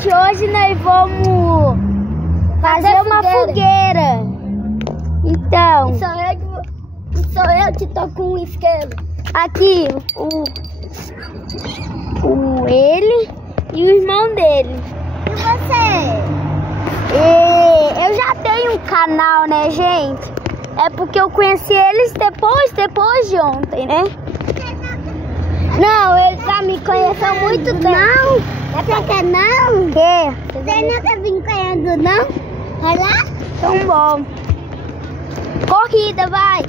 gente, hoje nós vamos fazer uma fogueira. Então, sou eu que tô com o isqueiro. Aqui, ele e o irmão dele. E você? Eu já tenho um canal, né, gente? É porque eu conheci eles depois de ontem, né? Não, eles já me conhecem há muito tempo. Não, você quer não? O quê? Você nunca me conhece, não? Vai lá? Tão bom. Corrida, vai!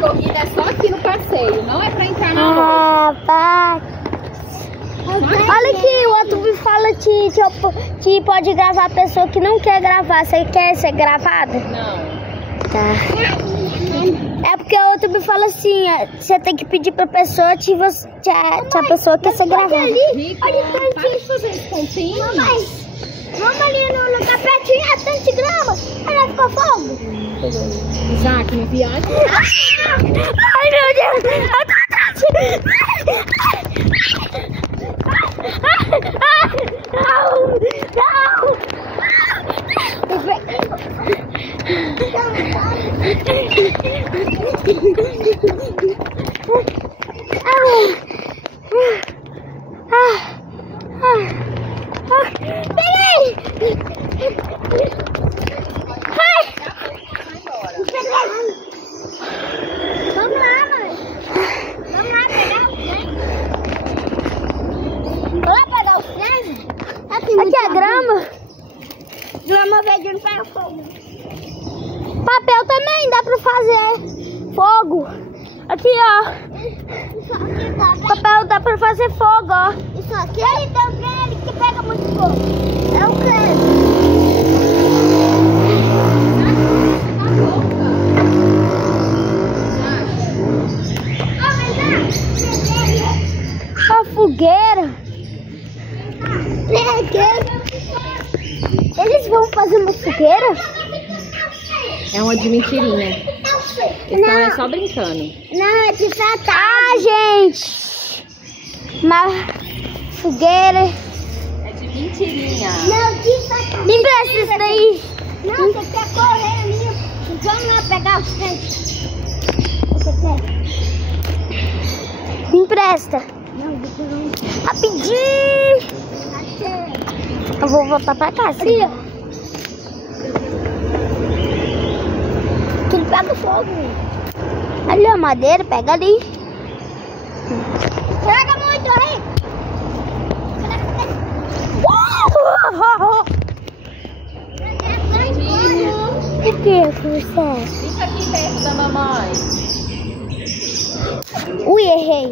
Corrida é só aqui no passeio, não é pra entrar na loja. Pai. Olha aqui, o outro me fala que pode gravar a pessoa que não quer gravar. Você quer ser gravada? Não. Tá. É porque o outro me fala assim, você tem que pedir pra pessoa se a pessoa quer ser gravada. Rico, para de fazer esse pontinho. Vamos ali no lugar pertinho, a 100 gramas. Ela ficou fogo. Isaac, me viagem. Ai, meu Deus! Eu tô atrás! Não! Peguei! Vamos lá, mãe. Vamos lá pegar o trem. Vamos lá pegar o trem? Aqui é grama. Grama verde não pega fogo. Papel também dá pra fazer fogo. Aqui, ó. Isso aqui tá bem. Papel dá pra fazer fogo, ó. Isso aqui é então aquele que pega muito fogo. É o que? A fogueira. Eles vão fazer uma fogueira? É uma de mentirinha. Então é só brincando. Não, é de tratar. Ah, gente. Uma fogueira. É de mentirinha. Não, de tratar. Me empresta isso daí. Não, você quer correr ali. Vamos lá pegar os trens. Você quer? Me empresta. Não, você não. Rapidinho. Eu vou voltar pra casa. Ali, ó. Que ele pega fogo. Ali, a madeira, pega ali. Pega muito aí. O que, você? Fica aqui perto da mamãe. Ui, errei.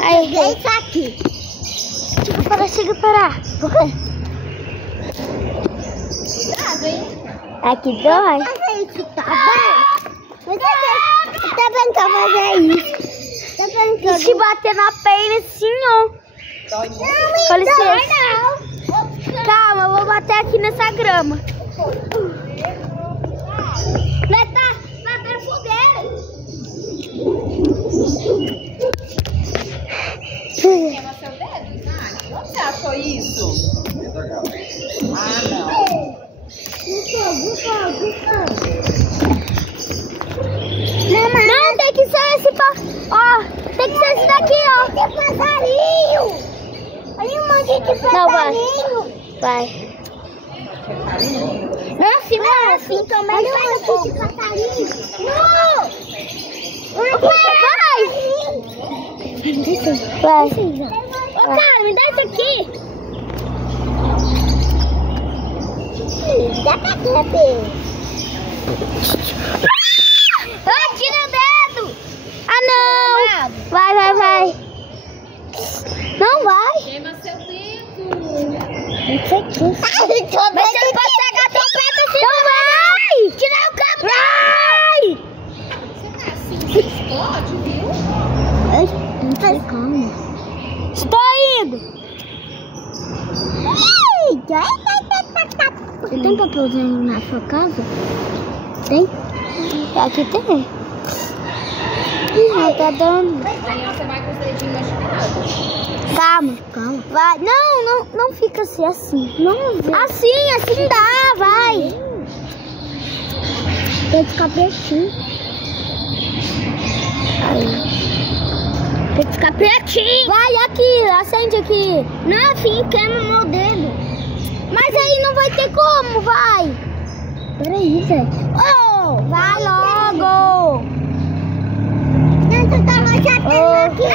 Aí, errei. Isso aqui. Chega a parar. Por quê? Cuidado, hein? Aqui dói. Fazer isso, tá bem? Você tá vendo que eu fazer isso? Tá vendo que E se bater na perna assim, ó. Dói muito. Com licença. Calma, eu vou bater aqui nessa grama. Vai tá fogueira. Queima seu dedo, Isaac? Onde você achou isso? Ah, não. Não, tem que ser esse ó, tem que ser esse daqui, ó. Tem passarinho. Olha um monte de Não, vai. passarinho. Vai. Não, assim, não, assim também. Olha um monte de passarinho. Não! Vai. Ô, cara, me dá isso aqui. Dá pra caber. Ai, tira o dedo. Ah, não. Vai. Não vai. Queima seu dedo. Não sei o que. Mas você não pode pegar a trompeta assim. Não vai. Tirar o cabo. Você tá assim, você explode, viu? Não sei como. Estou indo. Tem papelzinho na sua casa? Tem? Aqui tem. Não, tá dando. Amanhã você vai com os dedinhos machucados. Calma, calma. Vai. Não fica assim. Não, assim dá, vai. Tem que ficar pretinho. Aí. Tem que ficar pretinho. Vai aqui, acende aqui. Não, assim queima meu dedo. Mas aí não vai ter como, vai. Peraí, velho. Oh, vai logo. Tenta dar uma chapéu aqui.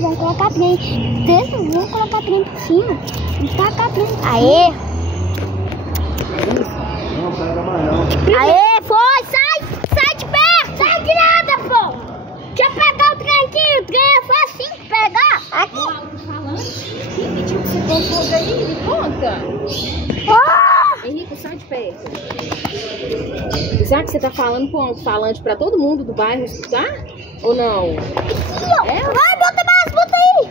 Vamos colocar trem. Vamos colocar trem por cima. Vamos tacar trem. Aê! Aê, foi! Sai de perto! Sai de nada, pô! Deixa eu pegar o trem aqui. O trem é fácil de pegar. Aqui. O alto-falante? Que pediu que você colocou aí? Me conta. Henrique, sai de perto. Será que você tá falando com o alto-falante pra todo mundo do bairro escutar? Ou não? Aqui, ó. Vai, bota mais, bota aí.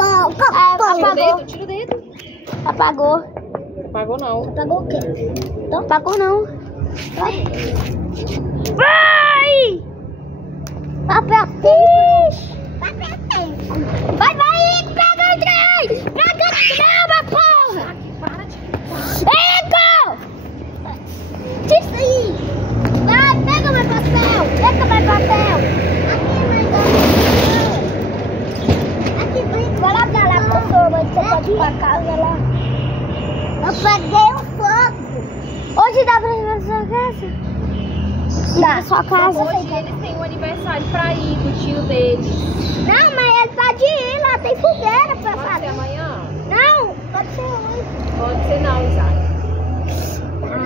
Apagou. Tira o dedo. Apagou. Apagou não. Apagou o quê? Não apagou não. Vai! Vai! Vai, pega o trem! Pega o trem, porra! Para de... Pega! Isso aí! Vai, pega meu papel! Pega meu papel! Aqui, vai lá pra lá, professor, mas você pode ir pra casa lá. Eu peguei o fogo. Hoje dá pra ir pra sua casa? Dá, pra sua casa. Hoje eles têm um aniversário pra ir do tio deles. Não, mas ele pode ir lá, tem fogueira pra Pode fazer. ser amanhã? Não, pode ser hoje. Pode ser não, Isaac. Tá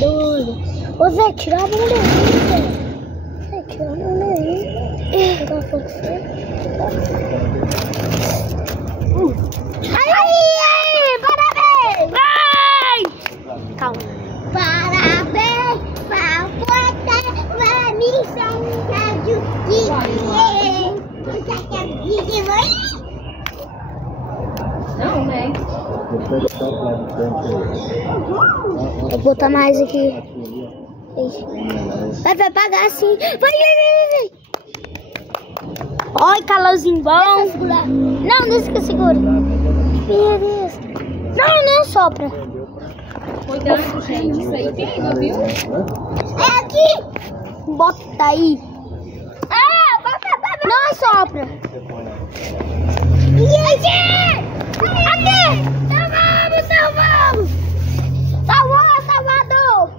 doido. Ô Zé, tira a mão daí, Zé. Zé, tira a mão daí. Pegar fogo Aí, parabéns! Vai! Calma. Parabéns pra você, pra missão Não, né? Vou botar mais aqui. Vai pagar assim. Vai. Olha, calorzinho bom. Não, deixa que eu seguro. Meu Deus. Não sopra. Cuidado, gente. Isso aí queima, viu? É aqui. Bota aí. Não sopra. Aqui. Salvamos. Salvador.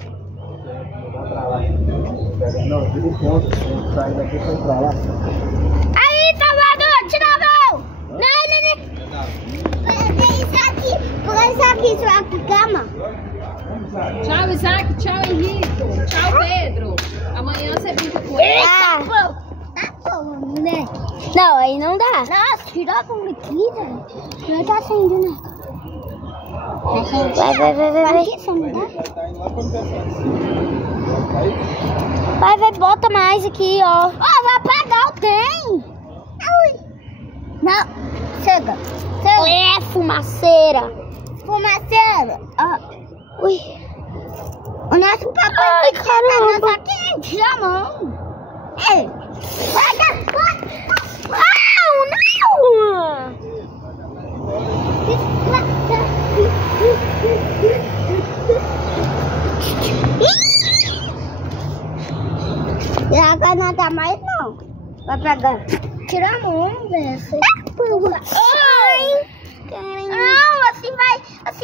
Não, tira o ponto. Sai daqui pra entrar lá. Aí, Salvador, tira a mão. Põe aqui sua cama. Tchau, Isaac. Tchau, Henrique. Tchau, Pedro. Amanhã você brinca com ele. Tá bom, né? Não, aí não dá. Nossa, tirou a comida. Não tá acendendo. Vai. Aqui, você não dá? Vai, bota mais aqui, ó. Vai apagar o trem. Não, chega. É, fumaceira. Fumaceira. Ui. O nosso papai Ai, tá caramba. na aqui, tira a mão. Ei, Não! E agora não dá mais não. Vai pegar. Tira a mão dessa. Ai! Não, assim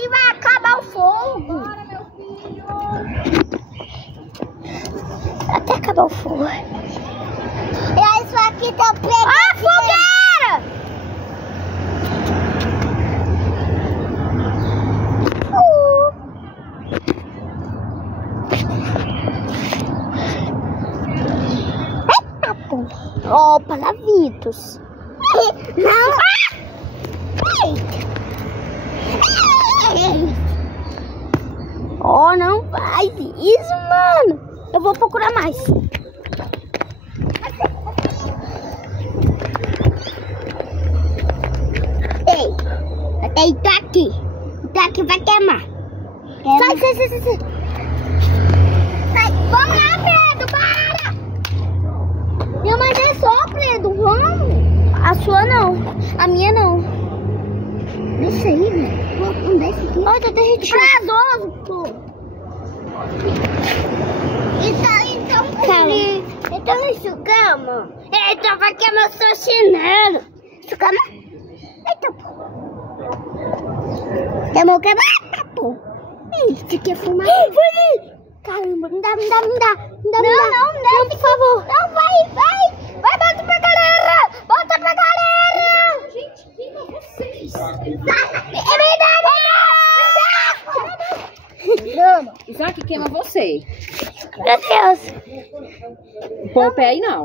vai acabar o fogo. Bora, meu filho. Até acabar o fogo. E aí isso aqui tá pegando. Fogueira! Ó, faz isso, mano. Eu vou procurar mais. Ei, tá aqui. Tá aqui, vai queimar. Sai. Vamos lá, Pedro, para! Minha mãe é só, Pedro, vamos. A sua não, a minha não. Deixa aí, velho. Não deixa aqui. Olha, tá derretido. Prazoso, pô. Então isso cama. Então vai queimar o seu chinelo. Isso cama? Eita, pô. Queimou, pô. Isso aqui é fumar. Caramba, me dá. Não, por favor. Não, vai, bota pra galera. Gente, queima vocês. Bruno. Isaac, queima você. Meu Deus. Põe o pé aí não.